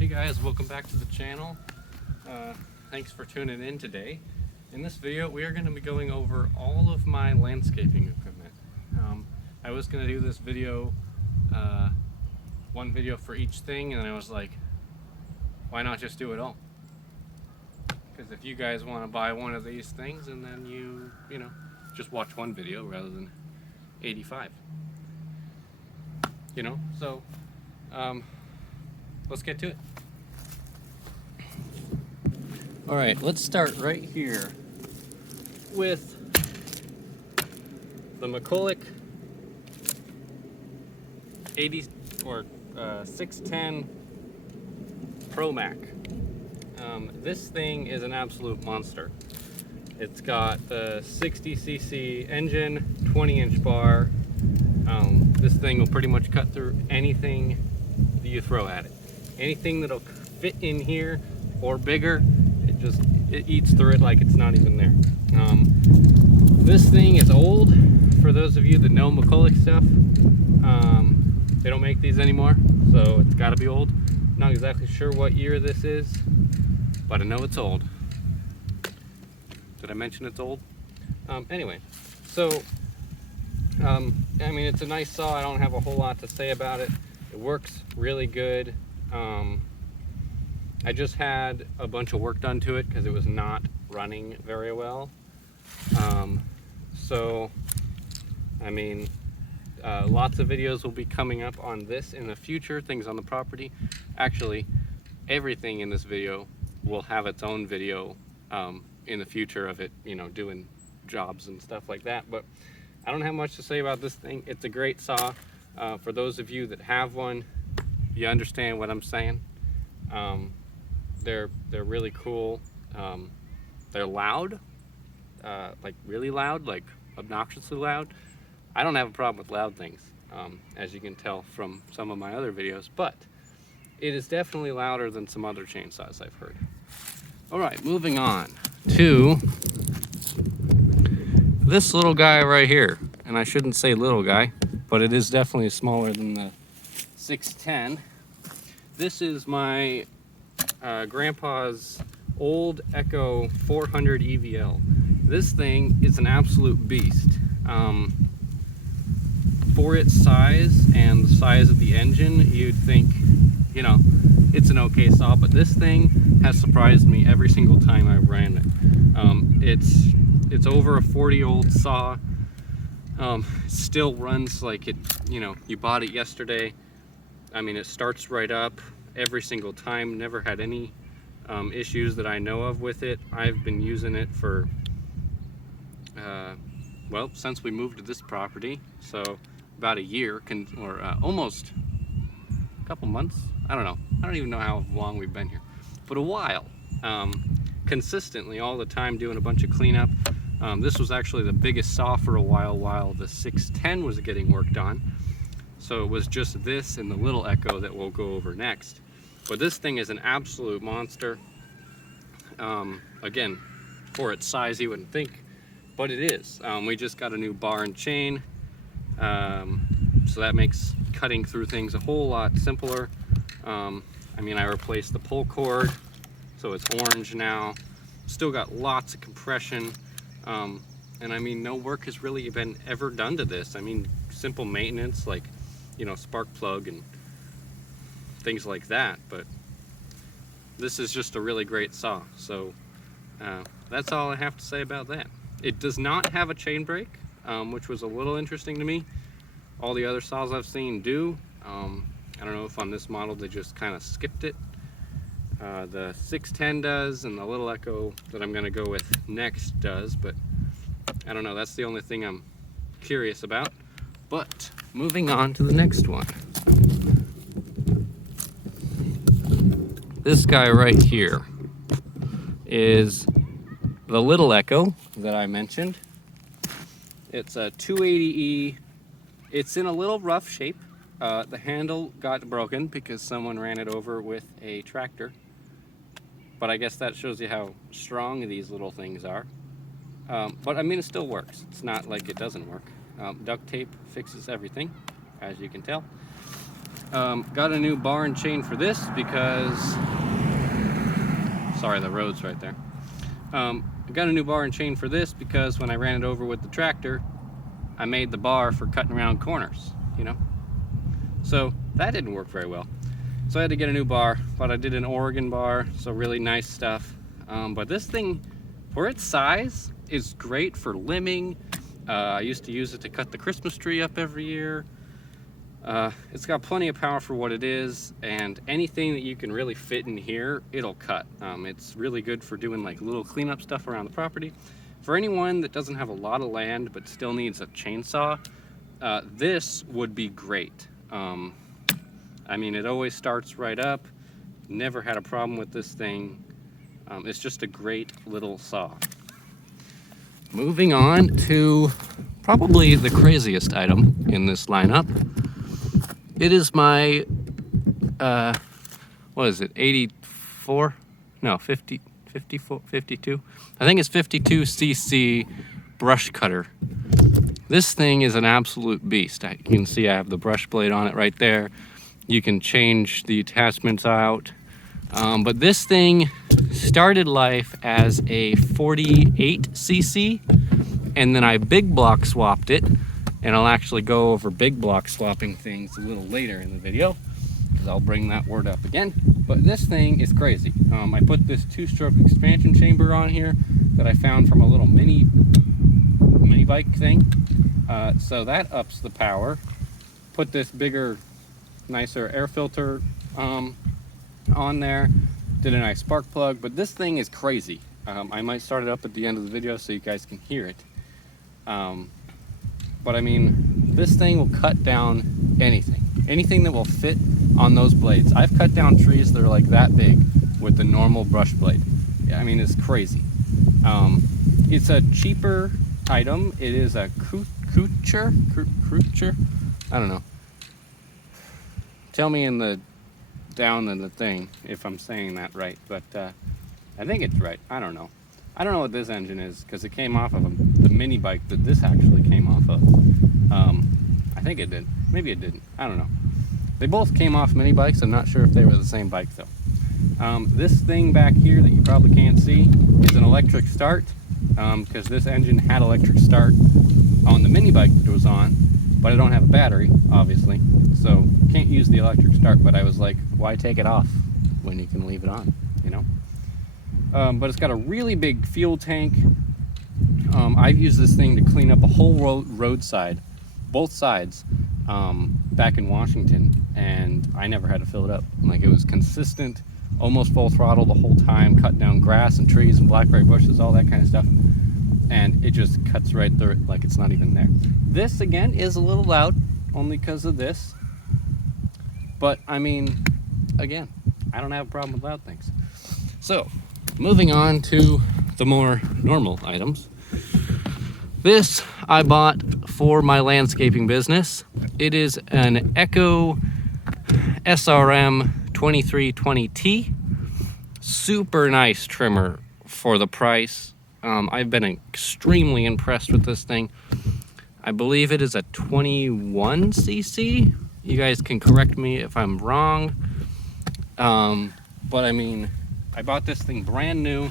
Hey guys, welcome back to the channel. Thanks for tuning in today. In this video we are going to be going over all of my landscaping equipment. I was going to do this video, one video for each thing, and I was like, why not just do it all? Because if you guys want to buy one of these things, and then you know, just watch one video rather than 85. You know, so let's get to it. All right, let's start right here with the McCulloch 610 Pro Mac. This thing is an absolute monster. It's got the 60cc engine, 20-inch bar. This thing will pretty much cut through anything that you throw at it. Anything that'll fit in here or bigger, it eats through it like it's not even there. This thing is old. For those of you that know McCulloch stuff, they don't make these anymore, so it's got to be old. Not exactly sure what year this is, but I know it's old. Did I mention it's old? Anyway, so I mean, it's a nice saw. I don't have a whole lot to say about it. It works really good. I just had a bunch of work done to it because it was not running very well. So, I mean, lots of videos will be coming up on this in the future, things on the property. Actually, everything in this video will have its own video in the future of it, you know, doing jobs and stuff like that. But I don't have much to say about this thing. It's a great saw. For those of you that have one, you understand what I'm saying. They're really cool. They're loud, like really loud, like obnoxiously loud. I don't have a problem with loud things, as you can tell from some of my other videos, but it is definitely louder than some other chainsaws I've heard. All right, moving on to this little guy right here. And I shouldn't say little guy, but it is definitely smaller than the 610. This is my grandpa's old Echo 400 EVL. This thing is an absolute beast. For its size and the size of the engine, you'd think, you know, it's an okay saw, but this thing has surprised me every single time I ran it. It's over a 40-year-old saw. Still runs like it, you know, you bought it yesterday. I mean, it starts right up every single time. Never had any issues that I know of with it. I've been using it for well, since we moved to this property, so about a year, or almost a couple months. I don't know. I don't even know how long we've been here, but a while. Consistently, all the time, doing a bunch of cleanup. This was actually the biggest saw for a while the 610 was getting worked on. So it was just this and the little Echo that we'll go over next. But this thing is an absolute monster. Again, for its size, you wouldn't think, but it is. We just got a new bar and chain, so that makes cutting through things a whole lot simpler. I mean, I replaced the pull cord, so it's orange now. Still got lots of compression, and I mean, no work has really been ever done to this. I mean, simple maintenance, like, you know, spark plug and things like that, but this is just a really great saw. So that's all I have to say about that. It does not have a chain brake, which was a little interesting to me. All the other saws I've seen do. I don't know if on this model they just kind of skipped it. The 610 does, and the little Echo that I'm going to go with next does, but I don't know. That's the only thing I'm curious about. But moving on to the next one. This guy right here is the little Echo that I mentioned. It's a 280E. It's in a little rough shape. The handle got broken because someone ran it over with a tractor. But I guess that shows you how strong these little things are. But I mean, it still works. It's not like it doesn't work. Duct tape fixes everything, as you can tell. Got a new bar and chain for this because, sorry, the road's right there. Got a new bar and chain for this because when I ran it over with the tractor, I made the bar for cutting around corners, you know? So that didn't work very well. So I had to get a new bar, but I did an Oregon bar, so really nice stuff. But this thing, for its size, is great for limbing. I used to use it to cut the Christmas tree up every year. It's got plenty of power for what it is, and anything that you can really fit in here, it'll cut. It's really good for doing like little cleanup stuff around the property. For anyone that doesn't have a lot of land but still needs a chainsaw, this would be great. I mean, it always starts right up. Never had a problem with this thing. It's just a great little saw. Moving on to probably the craziest item in this lineup. It is my, what is it, 84? No, 50, 54, 52? I think it's 52cc brush cutter. This thing is an absolute beast. You can see I have the brush blade on it right there. You can change the attachments out. But this thing started life as a 48cc, and then I big block swapped it, and I'll actually go over big block swapping things a little later in the video, because I'll bring that word up again. But this thing is crazy. I put this 2-stroke expansion chamber on here that I found from a little mini bike thing. So that ups the power. Put this bigger, nicer air filter on there. Did a nice spark plug, but this thing is crazy. I might start it up at the end of the video so you guys can hear it. But I mean, this thing will cut down anything that will fit on those blades. I've cut down trees that are like that big with the normal brush blade. I mean, it's crazy. It's a cheaper item. It is a Krucher. I don't know. Tell me down in the thing if I'm saying that right, but I think it's right. I don't know what this engine is because it came off of the mini bike that this actually came off of. I think it did. Maybe it didn't. I don't know. They both came off mini bikes. I'm not sure if they were the same bike though. This thing back here that you probably can't see is an electric start, because this engine had electric start on the mini bike that it was on, but I don't have a battery, obviously, so can't use the electric start. But I was like, why take it off when you can leave it on, you know? But it's got a really big fuel tank. I've used this thing to clean up a whole roadside, both sides, back in Washington, and I never had to fill it up. Like, it was consistent, almost full throttle the whole time, cut down grass and trees and blackberry bushes, all that kind of stuff, and it just cuts right through it like it's not even there. This, again, is a little loud, only because of this, but I mean, again, I don't have a problem with loud things. So, moving on to the more normal items. This I bought for my landscaping business. It is an Echo SRM 2320T. Super nice trimmer for the price. I've been extremely impressed with this thing. I believe it is a 21cc. You guys can correct me if I'm wrong. But I mean, I bought this thing brand new a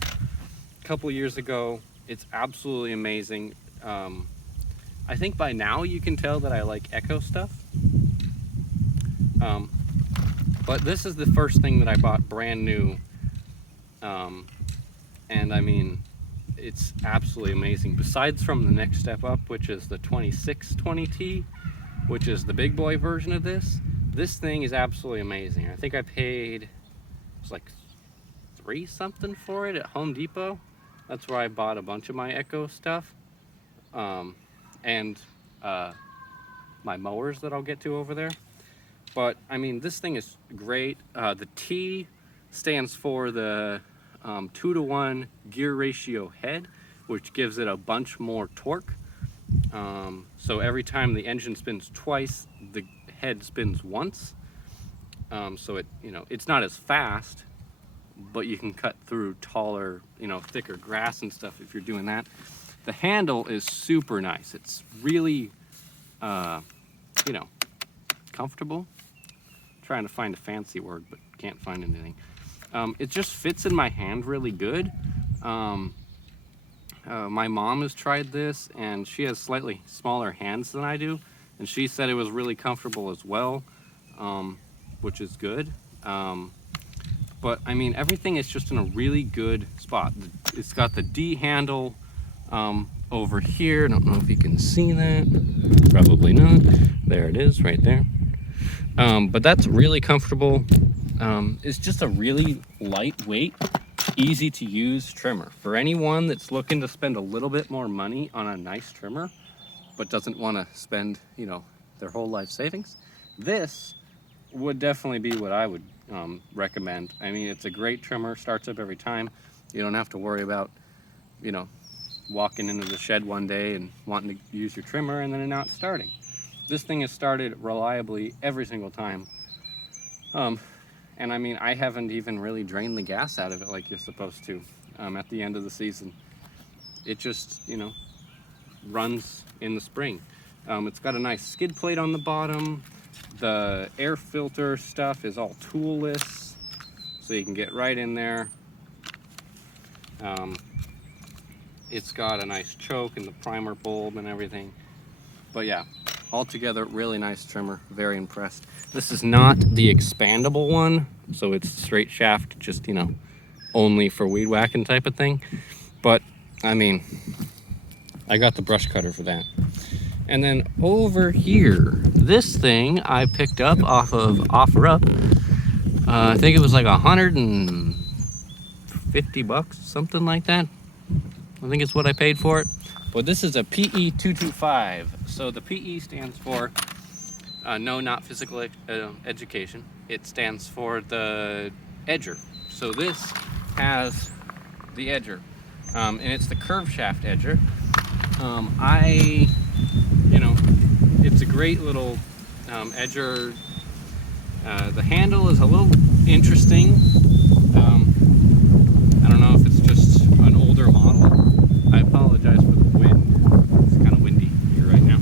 couple years ago. It's absolutely amazing. I think by now you can tell that I like Echo stuff. But this is the first thing that I bought brand new. And I mean, it's absolutely amazing. Besides from the next step up, which is the 2620T, which is the big boy version of this thing is absolutely amazing. I think I paid, it was like $3 something for it at Home Depot. That's where I bought a bunch of my Echo stuff. And my mowers that I'll get to over there. But I mean, this thing is great. The T stands for the 2-to-1 gear ratio head, which gives it a bunch more torque. So every time the engine spins twice, the head spins once. So it, you know, it's not as fast, but you can cut through taller, you know, thicker grass and stuff if you're doing that. The handle is super nice. It's really, you know, comfortable. trying to find a fancy word, but can't find anything. It just fits in my hand really good. My mom has tried this, and she has slightly smaller hands than I do, and she said it was really comfortable as well, which is good. But I mean, everything is just in a really good spot. It's got the D handle over here. I don't know if you can see that. Probably not. There it is, right there. But that's really comfortable. It's just a really lightweight, easy to use trimmer. For anyone that's looking to spend a little bit more money on a nice trimmer, but doesn't want to spend, you know, their whole life savings, this would definitely be what I would recommend. I mean, it's a great trimmer, starts up every time. You don't have to worry about, you know, walking into the shed one day and wanting to use your trimmer and then it not starting. This thing has started reliably every single time. And I mean, I haven't even really drained the gas out of it like you're supposed to at the end of the season. It just, you know, runs in the spring. It's got a nice skid plate on the bottom. The air filter stuff is all toolless, so you can get right in there. It's got a nice choke and the primer bulb and everything. But yeah, altogether, really nice trimmer. Very impressed. This is not the expandable one, so it's straight shaft, just, you know, only for weed whacking type of thing. But I mean, I got the brush cutter for that. And then over here, this thing I picked up off of OfferUp. I think it was like $150, something like that. I think it's what I paid for it. But this is a PE225. So the PE stands for no, not physical education. It stands for the edger. So this has the edger, and it's the curve shaft edger. You know, it's a great little edger. The handle is a little interesting. I don't know if it's just an older model. I apologize for the wind. It's kind of windy here right now.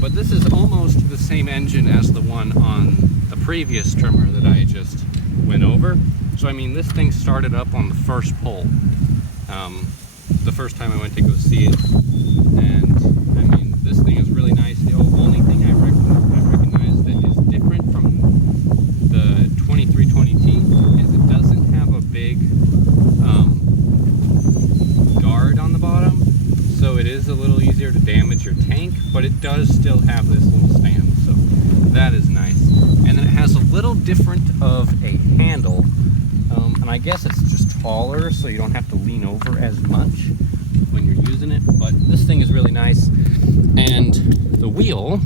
But this is almost the same engine as the one on the previous trimmer that I just went over. So I mean, this thing started up on the first pull. The first time I went to go see it. And I mean, this thing is really nice. The only thing I recognize that is different from the 2320T is it doesn't have a big guard on the bottom, so it is a little easier to damage your tank, but it does still have this little stand, so that is nice. And then it has a little different of a handle, and I guess it's just taller, so you don't have to lean over as much when you're using it. But this thing is really nice, and the wheel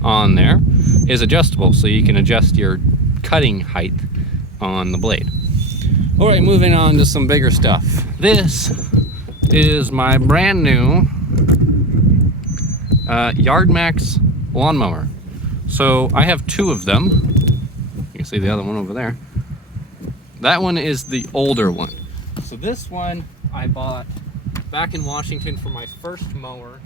on there is adjustable, so you can adjust your cutting height on the blade. All right, moving on to some bigger stuff. This is my brand new YardMax lawnmower. So I have two of them. You can see the other one over there. That one is the older one. So this one I bought back in Washington for my first mower,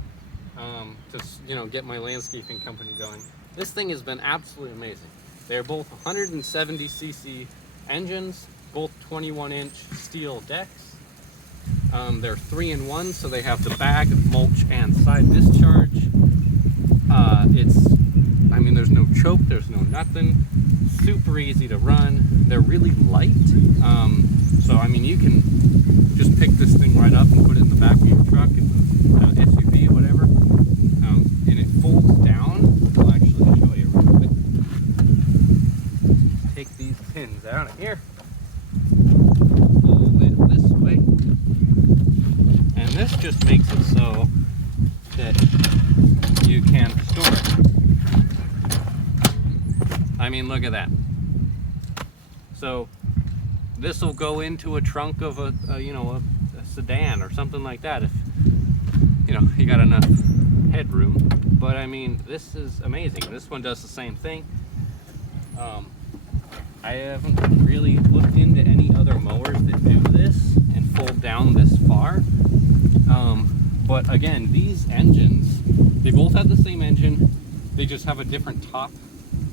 to, you know, get my landscaping company going. This thing has been absolutely amazing. They're both 170cc engines, both 21-inch steel decks. They're 3-in-1, so they have the bag, mulch, and side discharge. I mean, there's no choke, there's no nothing. Super easy to run. They're really light. So I mean, you can just pick this thing right up and put it in the back of your truck, in the SUV or whatever. And it folds down. I'll actually show you real quick. Take these pins out of here. Fold it this way. And this just makes it so that you can store it. I mean, look at that. So this will go into a trunk of a sedan or something like that if, you know, you got enough headroom. But I mean, this is amazing. This one does the same thing. I haven't really looked into any other mowers that do this and fold down this far. But again, these engines, they both have the same engine. They just have a different top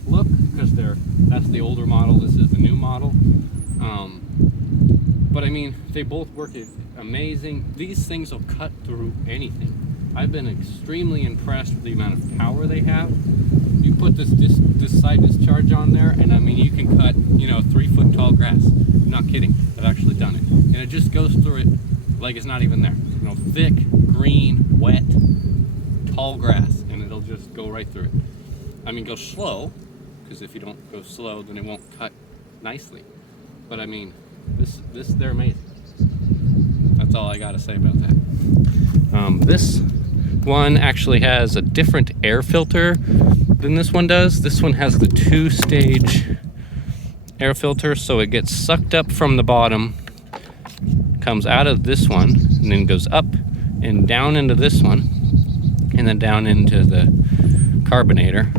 look because that's the older model, this is the new model. But I mean, they both work amazing. These things will cut through anything. I've been extremely impressed with the amount of power they have. You put this side discharge on there, and I mean, you can cut, 3 foot tall grass. I'm not kidding, I've actually done it. And it just goes through it like it's not even there. Thick, green, wet, tall grass, and it'll just go right through it. I mean, go slow, because if you don't go slow, then it won't cut nicely. But I mean, they're amazing. That's all I gotta say about that. This one actually has a different air filter than this one does. This one has the 2-stage air filter, so it gets sucked up from the bottom, comes out of this one, and then goes up and down into this one, and then down into the carbonator.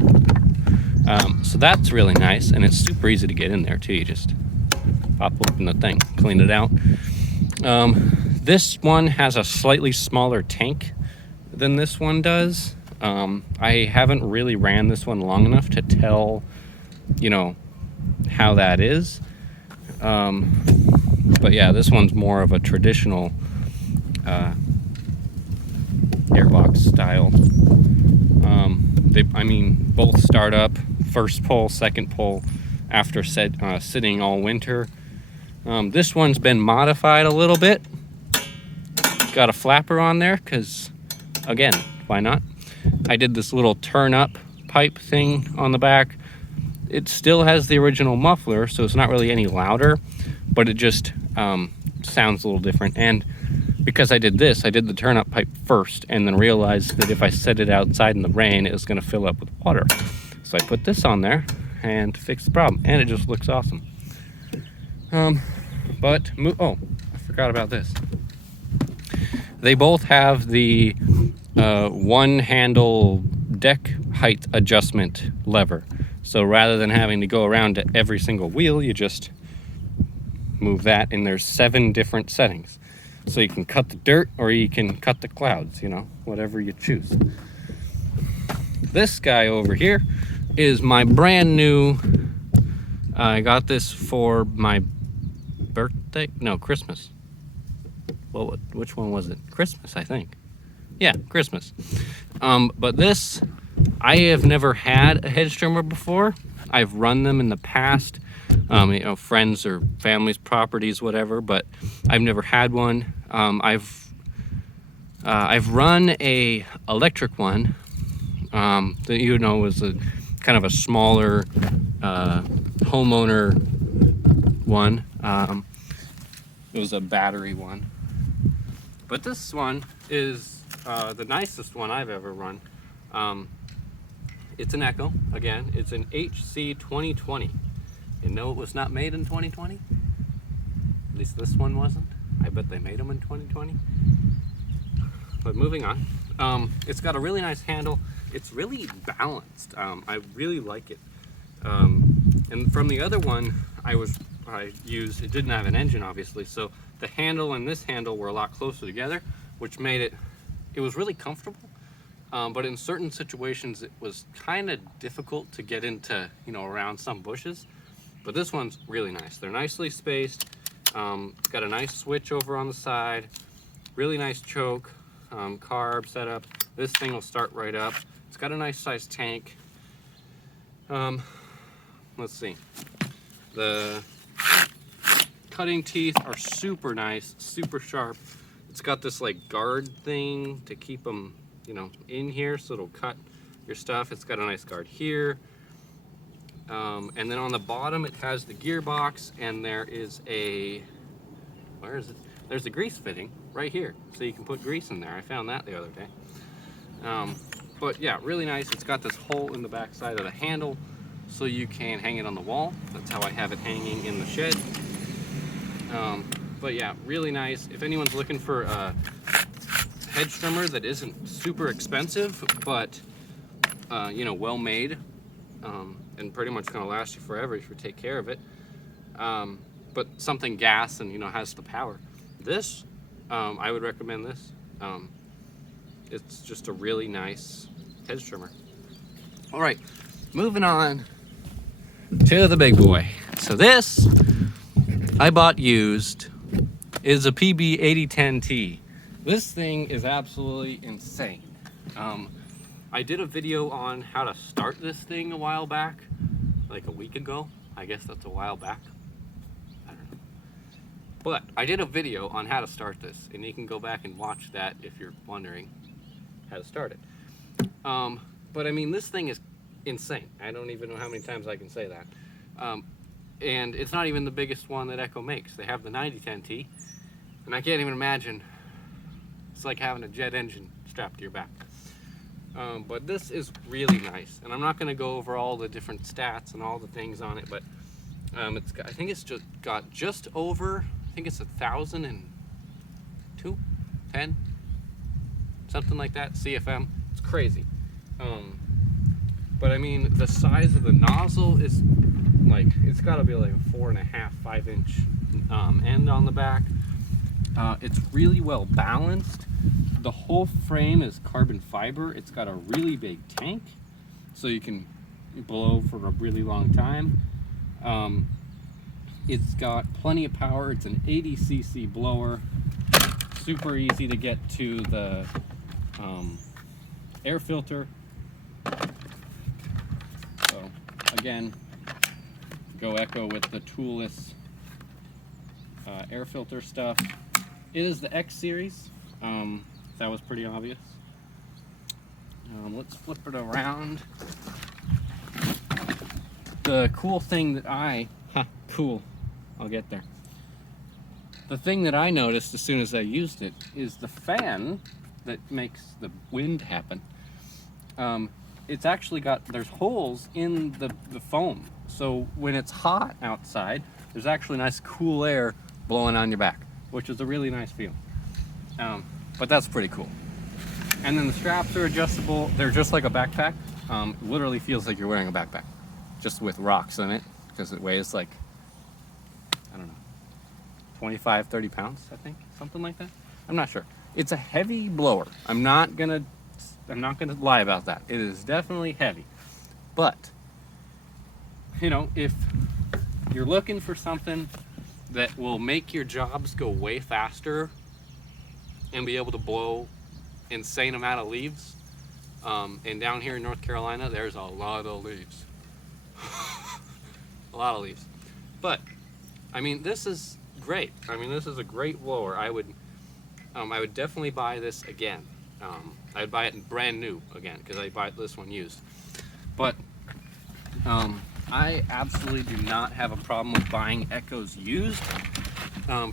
So that's really nice, and it's super easy to get in there too. You just pop open the thing, clean it out. This one has a slightly smaller tank than this one does. I haven't really ran this one long enough to tell, how that is. But yeah, this one's more of a traditional airbox style. Both start up, first pull, second pull, after sitting all winter. This one's been modified a little bit. Got a flapper on there because, again, why not? I did this little turn up pipe thing on the back. It still has the original muffler, so it's not really any louder, but it just sounds a little different. And because I did the turn up pipe first, and then realized that if I set it outside in the rain, it was going to fill up with water. So I put this on there and fixed the problem, and it just looks awesome. I forgot about this. They both have the one handle deck height adjustment lever. So rather than having to go around to every single wheel, you just move that, and there's 7 different settings. So you can cut the dirt or you can cut the clouds, whatever you choose. This guy over here is my brand new, I got this for my birthday, no, Christmas. Well, which one was it? Christmas, I think. Yeah, Christmas. But this, I have never had a hedge trimmer before. I've run them in the past, friends or family's properties, whatever, but I've never had one. I've run a electric one that was a kind of a smaller homeowner one. It was a battery one, but this one is the nicest one I've ever run. It's an Echo. Again, it's an HC 2020. You know, it was not made in 2020. At least this one wasn't. I bet they made them in 2020. But moving on, it's got a really nice handle. It's really balanced. I really like it. And from the other one I used, it didn't have an engine, obviously, so the handle and this handle were a lot closer together, which made it was really comfortable. But in certain situations, it was kind of difficult to get into, around some bushes. But this one's really nice. They're nicely spaced. It's got a nice switch over on the side. Really nice choke, carb setup. This thing will start right up. It's got a nice sized tank. Let's see. The cutting teeth are super nice, super sharp. It's got this like guard thing to keep them, in here, so it'll cut your stuff. It's got a nice guard here. And then on the bottom, it has the gearbox, and there is where is it? There's a grease fitting right here, so you can put grease in there. I found that the other day. But yeah, really nice. It's got this hole in the back side of the handle, so you can hang it on the wall. That's how I have it hanging in the shed. But yeah, really nice. If anyone's looking for a hedge trimmer that isn't super expensive, but well made, and pretty much gonna last you forever if you take care of it, but something gas and has the power, this I would recommend this. It's just a really nice hedge trimmer. All right, moving on to the big boy. So this I bought used is a PB8010T. This thing is absolutely insane. I did a video on how to start this thing a while back, like a week ago. I guess that's a while back. I don't know. But I did a video on how to start this, and you can go back and watch that if you're wondering how to start it. But I mean, this thing is insane. I don't even know how many times I can say that. And it's not even the biggest one that Echo makes. They have the 9010T, and I can't even imagine. It's like having a jet engine strapped to your back. But this is really nice, and I'm not going to go over all the different stats and all the things on it, but I think it's just got just over, I think it's 1,002, 10, something like that, CFM. It's crazy. But I mean, the size of the nozzle is like, it's got to be like a 4.5, 5-inch end on the back. It's really well balanced. The whole frame is carbon fiber. It's got a really big tank, so you can blow for a really long time. It's got plenty of power. It's an 80cc blower. Super easy to get to the air filter. So again, go Echo with the toolless air filter stuff. It is the X series. That was pretty obvious. Let's flip it around. The cool thing that cool, I'll get there. The thing that I noticed as soon as I used it is the fan that makes the wind happen. It's actually there's holes in the foam. So when it's hot outside, there's actually nice cool air blowing on your back, which is a really nice feeling. But that's pretty cool. And then the straps are adjustable. They're just like a backpack. Literally feels like you're wearing a backpack, just with rocks in it, because it weighs like, I don't know, 25, 30 pounds, I think, something like that. I'm not sure. It's a heavy blower. I'm not gonna lie about that. It is definitely heavy. But, you know, if you're looking for something that will make your jobs go way faster and be able to blow insane amount of leaves, and down here in North Carolina, there's a lot of leaves. A lot of leaves. But, I mean, this is great. I mean, this is a great blower. I would definitely buy this again. I'd buy it brand new again, because I bought this one used. But I absolutely do not have a problem with buying Echoes used.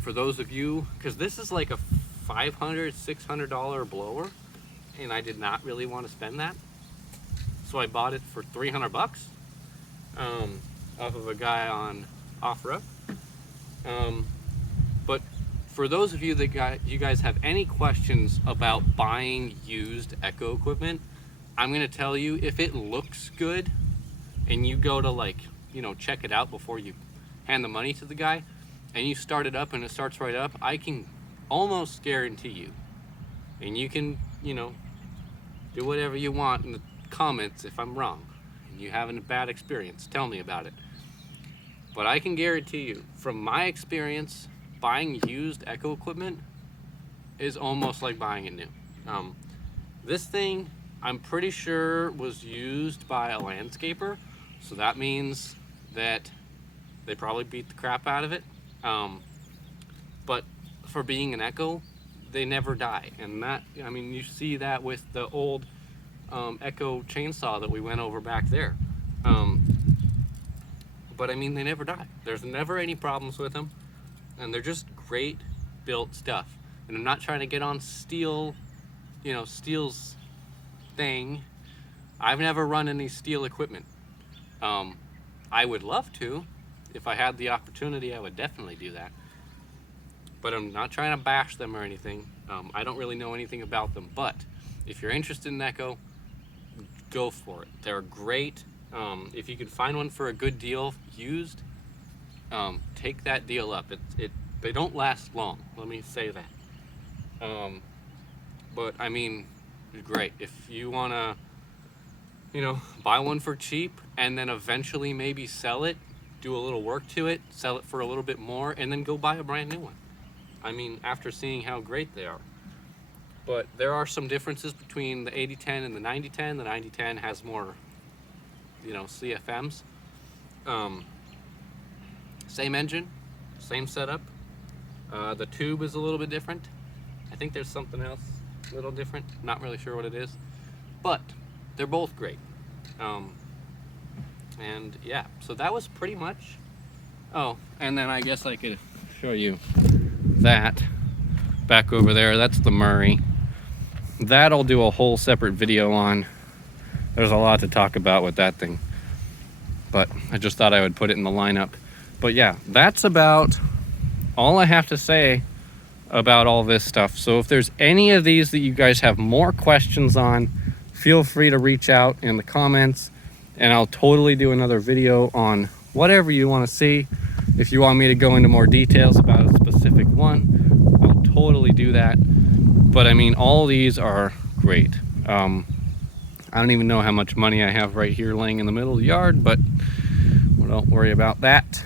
For those of you, because this is like a $500, $600 blower, and I did not really want to spend that, so I bought it for 300 bucks off of a guy on OfferUp. But for those of you you guys have any questions about buying used Echo equipment, I'm gonna tell you, if it looks good and you go to, like, you know, check it out before you hand the money to the guy, and you start it up and it starts right up, I can almost guarantee you, and you can, you know, do whatever you want in the comments if I'm wrong and you having a bad experience, tell me about it. But I can guarantee you, from my experience, buying used Echo equipment is almost like buying it new. This thing, I'm pretty sure, was used by a landscaper, so that means that they probably beat the crap out of it. But for being an Echo, they never die, and that, I mean, you see that with the old Echo chainsaw that we went over back there. But I mean, they never die. There's never any problems with them, and they're just great built stuff. And I'm not trying to get on Stihl, you know, Stihl's thing. I've never run any Stihl equipment. I would love to. If I had the opportunity, I would definitely do that. But I'm not trying to bash them or anything. I don't really know anything about them, but if you're interested in Echo, go for it. They're great. If you can find one for a good deal used, take that deal up. They don't last long, let me say that. But I mean, great. If you want to you know, buy one for cheap and then eventually maybe sell it, do a little work to it, sell it for a little bit more, and then go buy a brand new one. I mean, after seeing how great they are. But there are some differences between the 8010 and the 9010. The 9010 has more, you know, CFMs. Same engine, same setup. The tube is a little bit different. I think there's something else a little different. Not really sure what it is. But they're both great. And yeah, so that was pretty much. Oh, and then I guess I could show you that back over there. That's the Murray. That I'll do a whole separate video on. There's a lot to talk about with that thing, but I just thought I would put it in the lineup. But yeah, that's about all I have to say about all this stuff. So if there's any of these that you guys have more questions on, feel free to reach out in the comments, and I'll totally do another video on whatever you want to see. If you want me to go into more details about a specific one, I'll totally do that. But I mean, all these are great. I don't even know how much money I have right here laying in the middle of the yard, but well, don't worry about that.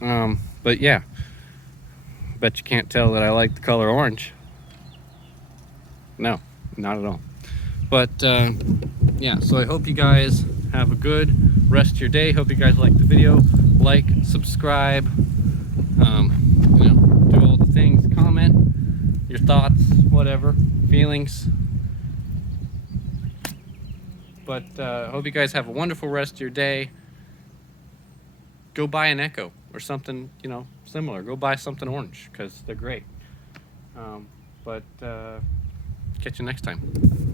But yeah, bet you can't tell that I like the color orange. No, not at all. But yeah, so I hope you guys have a good rest of your day. Hope you guys liked the video. Like, subscribe, you know, do all the things, comment your thoughts, whatever, feelings. But hope you guys have a wonderful rest of your day. Go buy an Echo or something, you know, similar. Go buy something orange because they're great. But catch you next time.